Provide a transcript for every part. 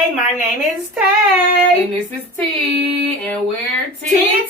Hey, my name is Tay. And this is T. And we're Tay.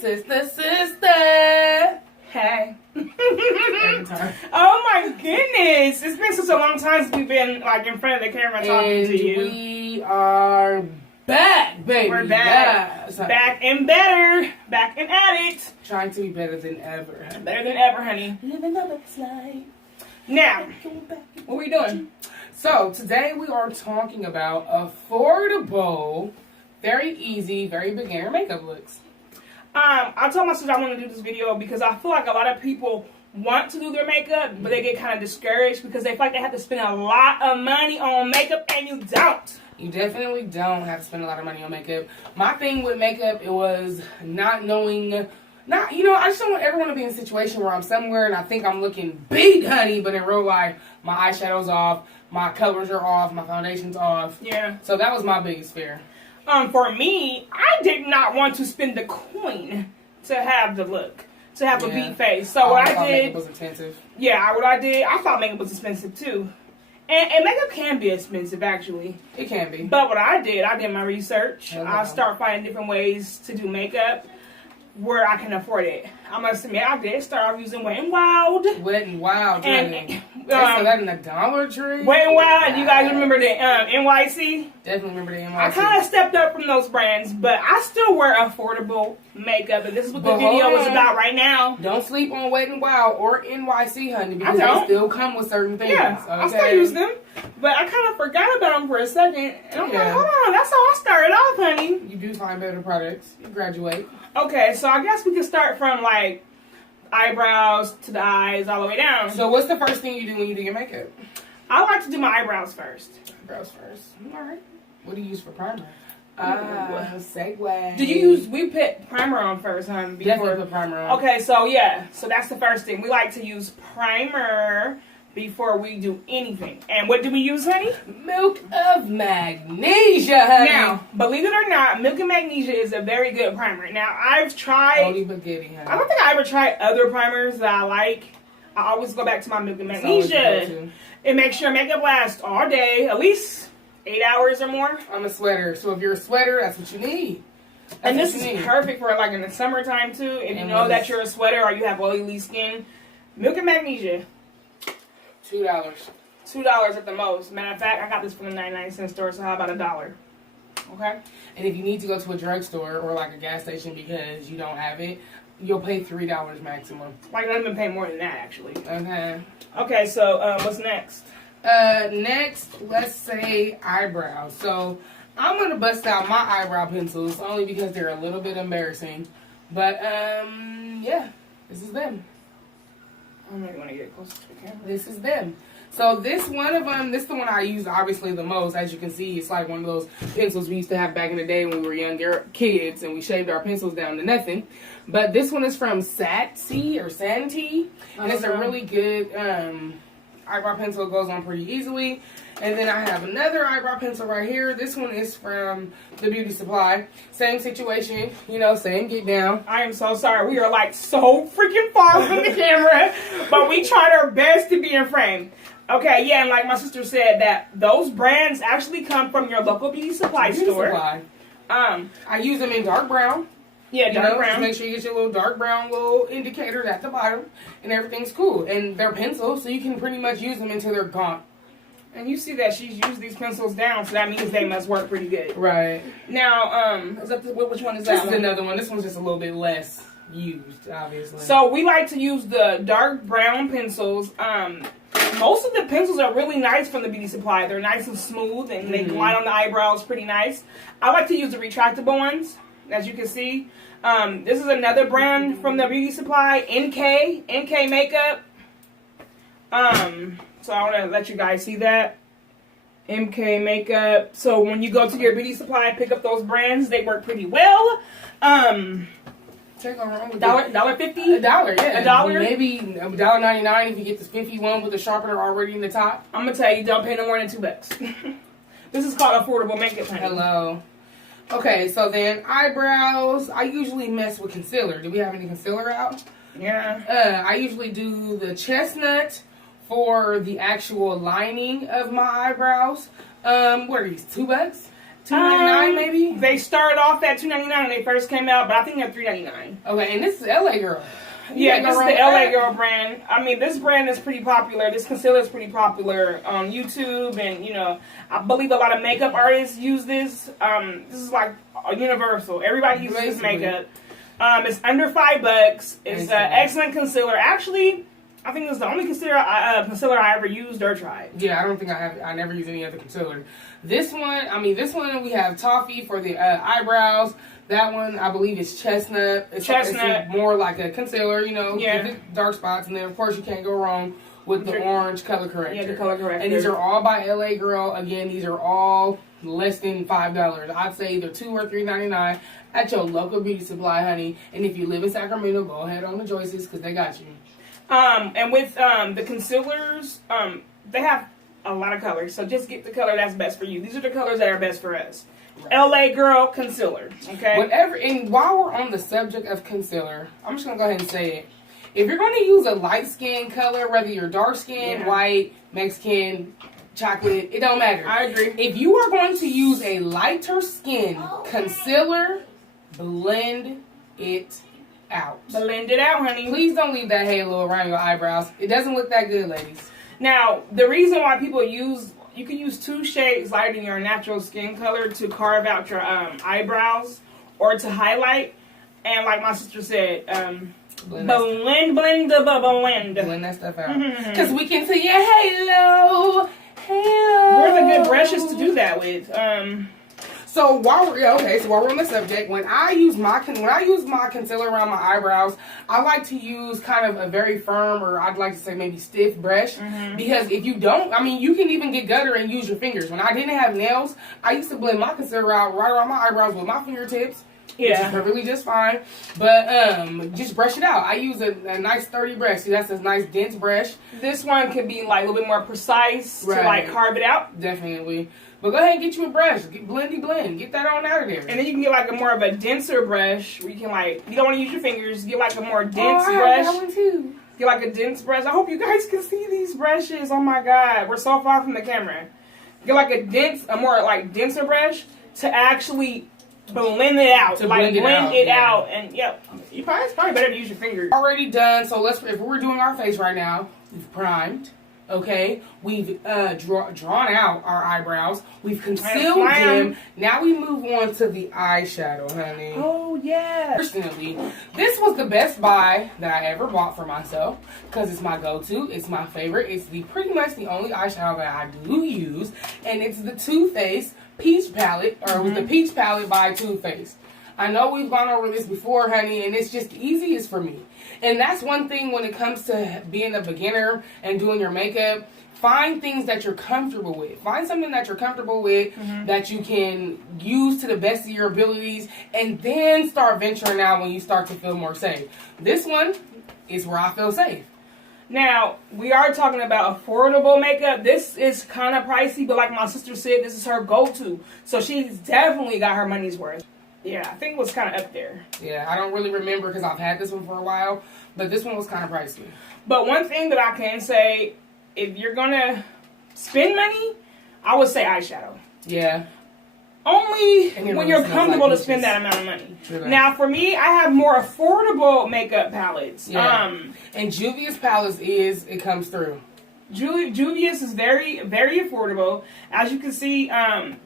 Sister. Hey. Every time. Oh my goodness. It's been such a long time since we've been like in front of the camera talking to you. We are back, baby. We're back. Yeah. Back and better. Back and at it. Trying to be better than ever. Better than ever, honey. Living the best life. Now, what we doing? So, today we are talking about affordable, very easy, very beginner makeup looks. I told my sister I want to do this video because I feel like a lot of people want to do their makeup, but they get kind of discouraged because they feel like they have to spend a lot of money on makeup, and you don't. You definitely don't have to spend a lot of money on makeup. My thing with makeup, it was not knowing, I just don't want everyone to be in a situation where I'm somewhere and I think I'm looking big, honey, but in real life, my eyeshadow's off, my colors are off, my foundation's off. Yeah. So that was my biggest fear. For me, I did not want to spend the coin to have the look, to have a beat face. So what I thought did, makeup was expensive. yeah, I thought makeup was expensive too. And makeup can be expensive, actually. It can be. But what I did my research. Hello. I started finding different ways to do makeup where I can afford it. I must admit, I did start off using Wet n Wild. Wet n Wild, And, honey. They sell that in the Dollar Tree. Wet n Wild, you guys remember the NYC? Definitely remember the NYC. I kind of stepped up from those brands, but I still wear affordable makeup, and this is what the video is about right now. Don't sleep on Wet n Wild or NYC, honey, because I don't. they still come with certain things. Yeah, okay? I still use them, but I kind of forgot about them for a second, and I'm like, hold on, that's how I started off, honey. You do find better products. You graduate. Okay, so I guess we can start from, like, eyebrows to the eyes all the way down. So what's the first thing you do when you do your makeup? I like to do my eyebrows first. Eyebrows first. All right. What do you use for primer? Segue. Do you use, we put primer on first, honey, before. Definitely put primer on. Okay, so yeah, so that's the first thing. We like to use primer before we do anything. And what do we use, honey? Milk of magnesia, honey. Now, believe it or not, Milk of Magnesia is a very good primer. Now, I've tried, Only spaghetti, honey. I don't think I ever tried other primers that I like. I always go back to my Milk of Magnesia. It makes your makeup last all day, at least 8 hours or more. I'm a sweater, so if you're a sweater, that's what you need. And this is perfect for like in the summertime too. If you know that you're a sweater or you have oily skin, Milk of Magnesia. $2. $2 at the most. Matter of fact, I got this from the 99-cent store, so how about $1? Okay? And if you need to go to a drugstore or like a gas station because you don't have it, you'll pay $3 maximum. Like, I've been paying more than that, actually. Okay. Okay, so what's next? Next, let's say eyebrows. So I'm going to bust out my eyebrow pencils only because they're a little bit embarrassing. But, yeah, this is them. I don't really want to get closer to the camera. This is them. So this one of them, this is the one I use obviously the most. As you can see, it's like one of those pencils we used to have back in the day when we were younger kids and we shaved our pencils down to nothing. But this one is from Santee. And it's a really good eyebrow pencil. It goes on pretty easily. And then I have another eyebrow pencil right here. This one is from the Beauty Supply. Same situation, same get down. I am so sorry. We are like so freaking far from the camera, but we tried our best to be in frame. Okay, yeah, and like my sister said, that those brands actually come from your local beauty supply store. I use them in dark brown. Yeah, dark brown. Just make sure you get your little dark brown little indicators at the bottom, and everything's cool. And they're pencils, so you can pretty much use them until they're gone. And you see that she's used these pencils down, so that means they must work pretty good. Right. Now, which one is that? This is another one. This one's just a little bit less used, obviously. So we like to use the dark brown pencils. Most of the pencils are really nice from the Beauty Supply. They're nice and smooth, and they glide on the eyebrows pretty nice. I like to use the retractable ones, as you can see. This is another brand from the Beauty Supply, NK Makeup. So I want to let you guys see that. MK Makeup. So when you go to your Beauty Supply and pick up those brands, they work pretty well. $1.50? $1.50? Yeah. $1? Maybe $1.99 if you get the spiffy one with the sharpener already in the top. I'm gonna tell you, don't pay no more than $2. This is called affordable makeup, honey. Hello. Okay, so then eyebrows. I usually mess with concealer. Do we have any concealer out? Yeah. I usually do the chestnut for the actual lining of my eyebrows. What are these? $2? $2.99 maybe? They started off at $2.99 when they first came out, but I think they're $3.99. Okay, and this is LA Girl. Yeah, this is the LA Girl brand. I mean, this brand is pretty popular. This concealer is pretty popular on YouTube, and you know, I believe a lot of makeup artists use this. This is like a universal. Everybody uses this makeup. It's under $5. It's an excellent concealer. Actually, I think this is the only concealer I ever used or tried. Yeah, I don't think I have. I never use any other concealer. This one we have Toffee for the eyebrows. That one, I believe, is Chestnut. It's more like a concealer, you know, yeah. Dark spots. And then, of course, you can't go wrong with the orange color corrector. Yeah, the color corrector. And these are all by LA Girl. Again, these are all less than $5. I'd say either $2 or $3.99 at your local beauty supply, honey. And if you live in Sacramento, go ahead on the Joyces because they got you. And with the concealers, they have a lot of colors. So just get the color that's best for you. These are the colors that are best for us. Right. LA Girl concealer. Okay. And while we're on the subject of concealer, I'm just gonna go ahead and say it. If you're gonna use a light skin color, whether you're dark skin, white, Mexican, chocolate, it don't matter. I agree. If you are going to use a lighter skin concealer, blend it out. Blend it out, honey. Please don't leave that halo around your eyebrows. It doesn't look that good, ladies. Now, the reason why people you can use 2 shades lighter than your natural skin color to carve out your eyebrows or to highlight. And like my sister said, blend that stuff out. Because we can see your halo. Where are the good brushes to do that with? So while we're on the subject, when I use my concealer around my eyebrows, I like to use kind of a very firm, or I'd like to say maybe stiff brush, because if you don't, I mean, you can even get gutter and use your fingers. When I didn't have nails, I used to blend my concealer out right around my eyebrows with my fingertips. Yeah, which is perfectly just fine. But just brush it out. I use a nice sturdy brush. See, that's a nice dense brush. This one could be like a little bit more precise to like carve it out. Definitely. But go ahead and get you a brush. Get blend. Get that on out of there. And then you can get like a more of a denser brush where you can like, you don't want to use your fingers. Get like a more dense brush. That one too. Get like a dense brush. I hope you guys can see these brushes. Oh my God, we're so far from the camera. Get like a more like denser brush to actually blend it out. Blend it out. And it's probably better to use your fingers. Already done. So if we're doing our face right now, we've primed. Okay, we've drawn out our eyebrows. We've concealed them. Now we move on to the eyeshadow, honey. Oh, yeah. Personally, this was the best buy that I ever bought for myself because it's my go-to. It's my favorite. It's pretty much the only eyeshadow that I do use, and it's the Too Faced Peach Palette, or the Peach Palette by Too Faced. I know we've gone over this before, honey, and it's just the easiest for me. And that's one thing when it comes to being a beginner and doing your makeup. Find things that you're comfortable with. Find something that you're comfortable with that you can use to the best of your abilities, and then start venturing out when you start to feel more safe. This one is where I feel safe. Now, we are talking about affordable makeup. This is kind of pricey, but like my sister said, this is her go-to. So she's definitely got her money's worth. Yeah, I think it was kind of up there. Yeah, I don't really remember because I've had this one for a while, but this one was kind of pricey. But one thing that I can say, if you're going to spend money, I would say eyeshadow. Yeah. Only when you're comfortable to spend that amount of money. Now, for me, I have more affordable makeup palettes. Yeah. And Juvia's palettes it comes through. Juvia's is very, very affordable. As you can see,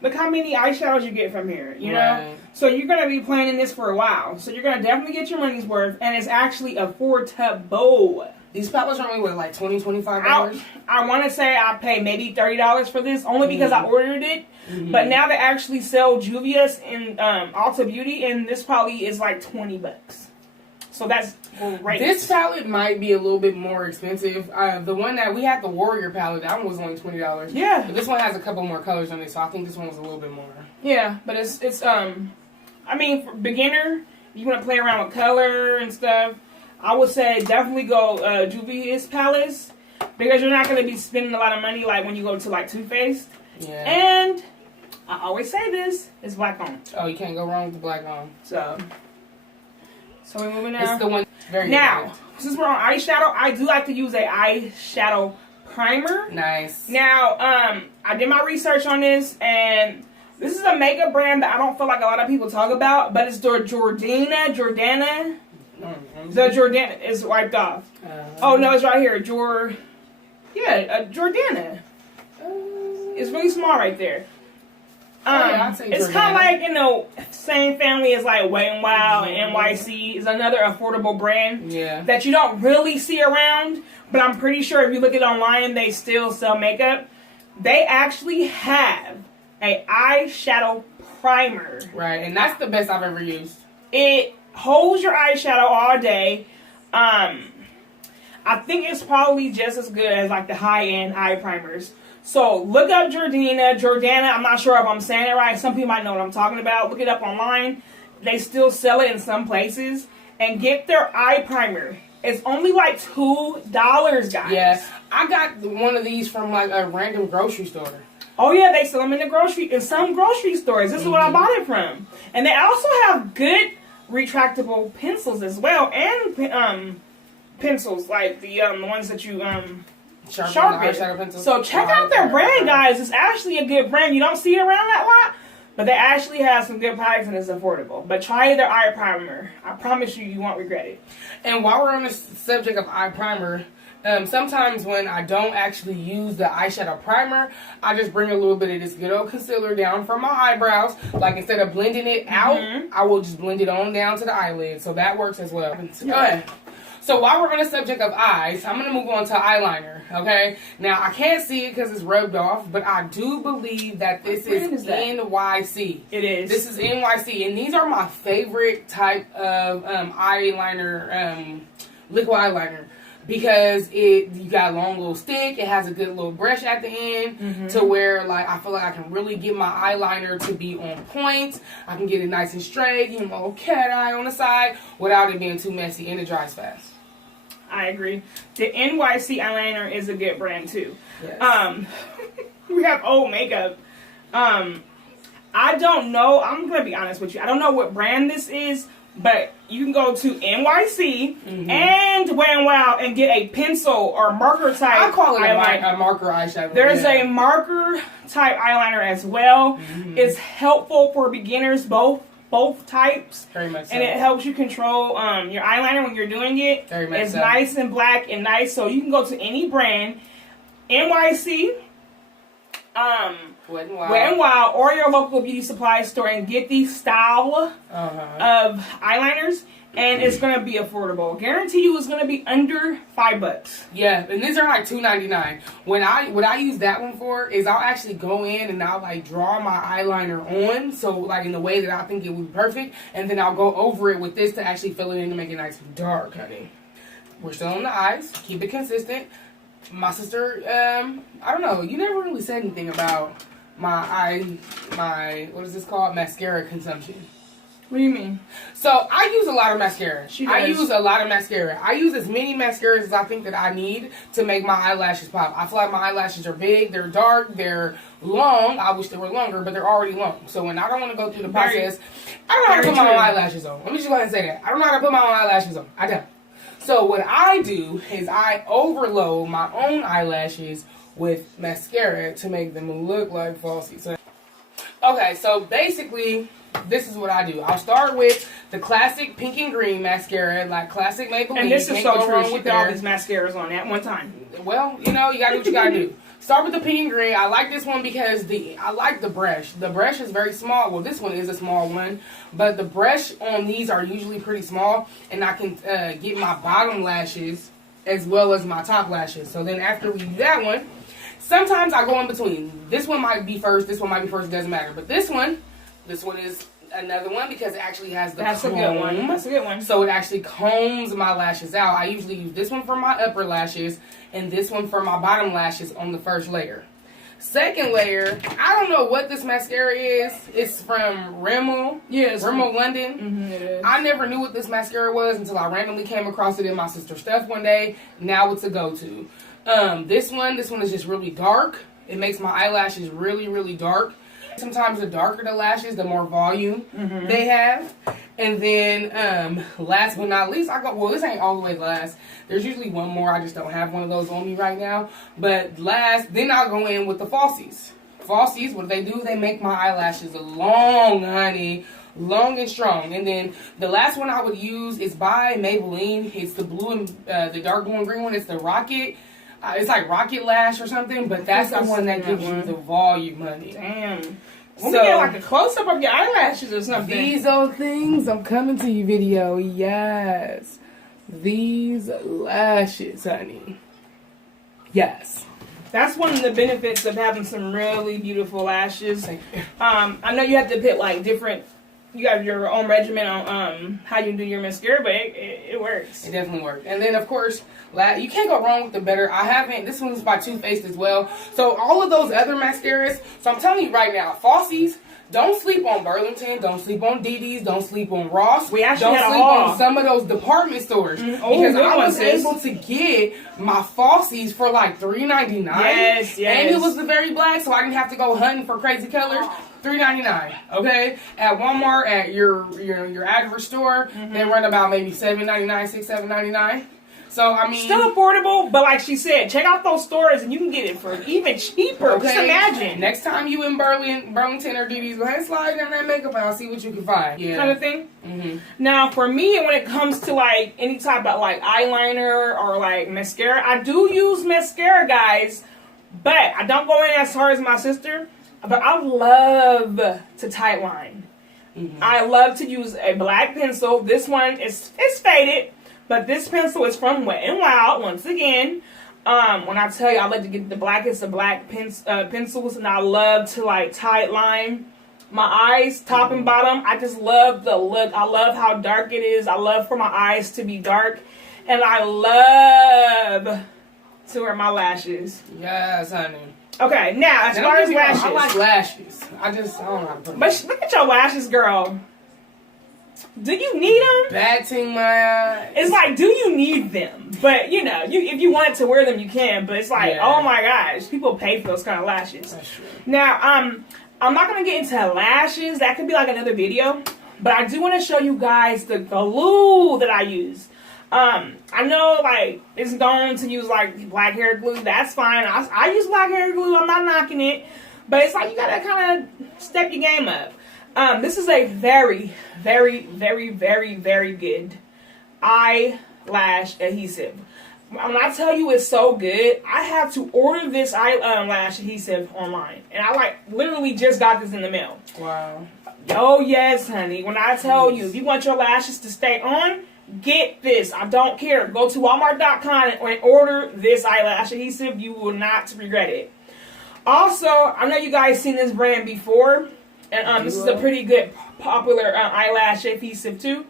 look how many eyeshadows you get from here, you know? So you're going to be planning this for a while. So you're going to definitely get your money's worth. And it's actually affordable. These palettes are only, like $20, $25? I want to say I paid maybe $30 for this, only because I ordered it. But now they actually sell Juvia's in Ulta Beauty, and this probably is like $20. So that's great. This palette might be a little bit more expensive. The one that we had, the Warrior palette, that one was only $20. Yeah. But this one has a couple more colors on it, so I think this one was a little bit more. Yeah, but it's I mean, for beginner, you want to play around with color and stuff, I would say definitely go Juvia's palettes, because you're not going to be spending a lot of money like when you go to like Too Faced. Yeah. And I always say this, it's black on. Oh, you can't go wrong with the black on. So we're moving now. It's the one very now, since we're on eyeshadow, I do like to use a eyeshadow primer. Nice. Now, I did my research on this, and this is a makeup brand that I don't feel like a lot of people talk about, but it's the Jordana. The Jordana is wiped off. Oh no, it's right here. Jordana. It's really small right there. It's kind of like in the same family as like Wet n Wild and NYC. Is another affordable brand that you don't really see around, but I'm pretty sure if you look at it online, they still sell makeup. They actually have a eyeshadow primer. Right, and that's the best I've ever used. It holds your eyeshadow all day. I think it's probably just as good as like the high-end eye primers. So look up Jordana. I'm not sure if I'm saying it right. Some people might know what I'm talking about. Look it up online. They still sell it in some places. And get their eye primer. It's only like $2, guys. Yeah, I got one of these from like a random grocery store. Oh yeah, they sell them in some grocery stores. This is what I bought it from. And they also have good retractable pencils as well, and pencils like the ones that you sharpen. So check out their brand, guys. It's actually a good brand. You don't see it around that lot, but they actually have some good products and it's affordable. But try their eye primer. I promise you, you won't regret it. And while we're on the subject of eye primer, sometimes when I don't actually use the eyeshadow primer, I just bring a little bit of this good old concealer down from my eyebrows. Like instead of blending it out, I will just blend it on down to the eyelid. So that works as well. Okay. So while we're on the subject of eyes, I'm going to move on to eyeliner, okay? Now, I can't see it because it's rubbed off, but I do believe that this is NYC. It is. This is NYC, and these are my favorite type of eyeliner, liquid eyeliner. Because you got a long little stick, it has a good little brush at the end to where like I feel like I can really get my eyeliner to be on point. I can get it nice and straight, give me a little cat eye on the side without it being too messy, and it dries fast. I agree. The NYC eyeliner is a good brand too. Yes. We have old makeup. I don't know. I'm gonna be honest with you. I don't know what brand this is. But you can go to NYC and Wet n Wild and get a pencil or marker type. I call it eyeliner. a marker eyeshadow. There's a marker type eyeliner as well. It's helpful for beginners, both types. Very much so. And it helps you control your eyeliner when you're doing it. Very much it's so. nice and black and nice. So you can go to any brand, NYC, Wet n Wild, or your local beauty supply store and get these style of eyeliners, and it's gonna be affordable. Guarantee you, it's gonna be under $5. Yeah, and these are like $2.99. What I use that one for is I'll actually go in and I'll like draw my eyeliner on, so like in the way that I think it would be perfect, and then I'll go over it with this to actually fill it in to make it nice and dark, honey. We're still on the eyes. Keep it consistent. My sister, I don't know. You never really said anything about my what is this called? Mascara consumption. What do you mean? So I use a lot of mascara. She does. I use a lot of mascara. I use as many mascaras as I think that I need to make my eyelashes pop. I feel like my eyelashes are big, they're dark, they're long. I wish they were longer, but they're already long. So when I don't want to go through the process, I don't know how to put my own eyelashes on. Let me just go ahead and say that. I don't know how to put my own eyelashes on. I don't. So what I do is I overload my own eyelashes with mascara to make them look like falsies. So, okay, so basically, this is what I do. I'll start with the classic pink and green mascara, like classic Maybelline. And this is so true. She put all these mascaras on at one time. Well, you know, you gotta do what you gotta do. Start with the pink and green. I like this one because I like the brush. The brush is very small. Well, this one is a small one, but the brush on these are usually pretty small, and I can get my bottom lashes as well as my top lashes. So then after we do that one, sometimes I go in between. This one might be first. This one might be first. It doesn't matter. But this one is another one because it actually has the That's comb. a good one. That's a good one. So it actually combs my lashes out. I usually use this one for my upper lashes and this one for my bottom lashes on the first layer. Second layer, I don't know what this mascara is. It's from Rimmel. Yeah, it's Rimmel London. It is. I never knew what this mascara was until I randomly came across it in my sister's stuff one day. Now it's a go-to. This one is just really dark. It makes my eyelashes really, really dark. Sometimes the darker the lashes, the more volume they have. And then, last but not least, well, this ain't all the way last. There's usually one more. I just don't have one of those on me right now. But last, then I'll go in with the falsies. Falsies, what do? They make my eyelashes long, honey. Long and strong. And then the last one I would use is by Maybelline. It's the blue and the dark blue and green one. It's the Rocket. It's like Rocket Lash or something. But that's the one that gives you the volume, honey. Damn. Let me get like a close-up of your eyelashes or something. These old things, I'm coming to you video. Yes. These lashes, honey. Yes. That's one of the benefits of having some really beautiful lashes. I know you have to pick like different, you have your own regimen on how you do your mascara, but it works. It definitely works. And then, of course, you can't go wrong with the Better. This one's by Too Faced as well. So all of those other mascaras, so I'm telling you right now, falsies, don't sleep on Burlington, don't sleep on DD's, don't sleep on Ross. We actually don't sleep on some of those department stores. Because I was able to get my falsies for like $3.99. Yes. And it was the very black, so I didn't have to go hunting for crazy colors. $3.99. Okay? At Walmart, at your average store, they run about maybe $7.99, $7.99. So, I mean... Still affordable, but like she said, check out those stores and you can get it for even cheaper. Okay. Just imagine. Next time you in Burlington or DD's, go ahead and slide in that makeup and I'll see what you can find. Yeah. Kind of thing. Now, for me, when it comes to like any type of like eyeliner or like mascara, I do use mascara, guys, but I don't go in as hard as my sister. But I love to tight line. I love to use a black pencil. This one is faded. But this pencil is from Wet n Wild, once again. When I tell you, I like to get the blackest of black pencils, and I love to, like, tight line my eyes, top and bottom. I just love the look. I love how dark it is. I love for my eyes to be dark. And I love to wear my lashes. Yes, honey. Okay, now, as far as lashes. I like lashes. I don't know how to put them. But look at your lashes, girl. Do you need them? Batting my eyes. It's like, do you need them? But, you know, if you wanted to wear them, you can. But it's like, oh my gosh, people pay for those kind of lashes. That's true. Now, I'm not going to get into lashes. That could be like another video. But I do want to show you guys the glue that I use. I know, like, it's known to use, like, black hair glue. That's fine. I use black hair glue. I'm not knocking it. But it's like, you got to kind of step your game up. This is a very, very, very, very, very good eyelash adhesive. When I tell you it's so good, I have to order this eyelash adhesive online. And I, like, literally just got this in the mail. Wow. Oh, yes, honey. When I tell you, if you want your lashes to stay on, get this. I don't care. Go to Walmart.com and order this eyelash adhesive. You will not regret it. Also, I know you guys seen this brand before. And this is a pretty good, popular eyelash adhesive too.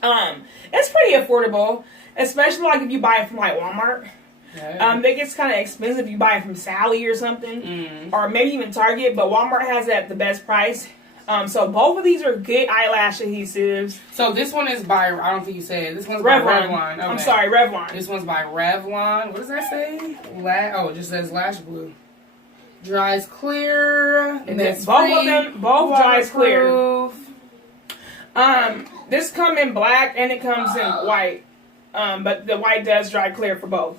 It's pretty affordable, especially like if you buy it from like Walmart. It gets kind of expensive if you buy it from Sally or something, or maybe even Target. But Walmart has it at the best price. So both of these are good eyelash adhesives. So this one is by, I don't think you said, this one's by Revlon. Okay. I'm sorry, Revlon. This one's by Revlon. What does that say? It just says lash glue. Dries clear. And that's both of them, both dries clear. This comes in black and it comes in white. But the white does dry clear for both.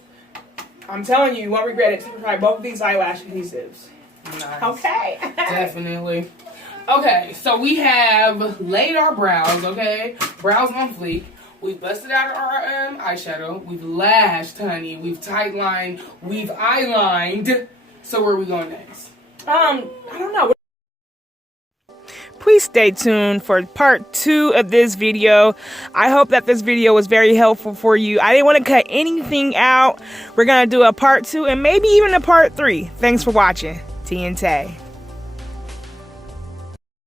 I'm telling you, you won't regret it to try both of these eyelash adhesives. Nice. Okay. Definitely. Okay, so we have laid our brows, okay? Brows on fleek. We've busted out our eyeshadow. We've lashed, honey. We've tight lined. We've eyelined. So where are we going next? I don't know. Please stay tuned for part 2 of this video. I hope that this video was very helpful for you. I didn't want to cut anything out. We're going to do a part 2 and maybe even a part 3. Thanks for watching. TNT.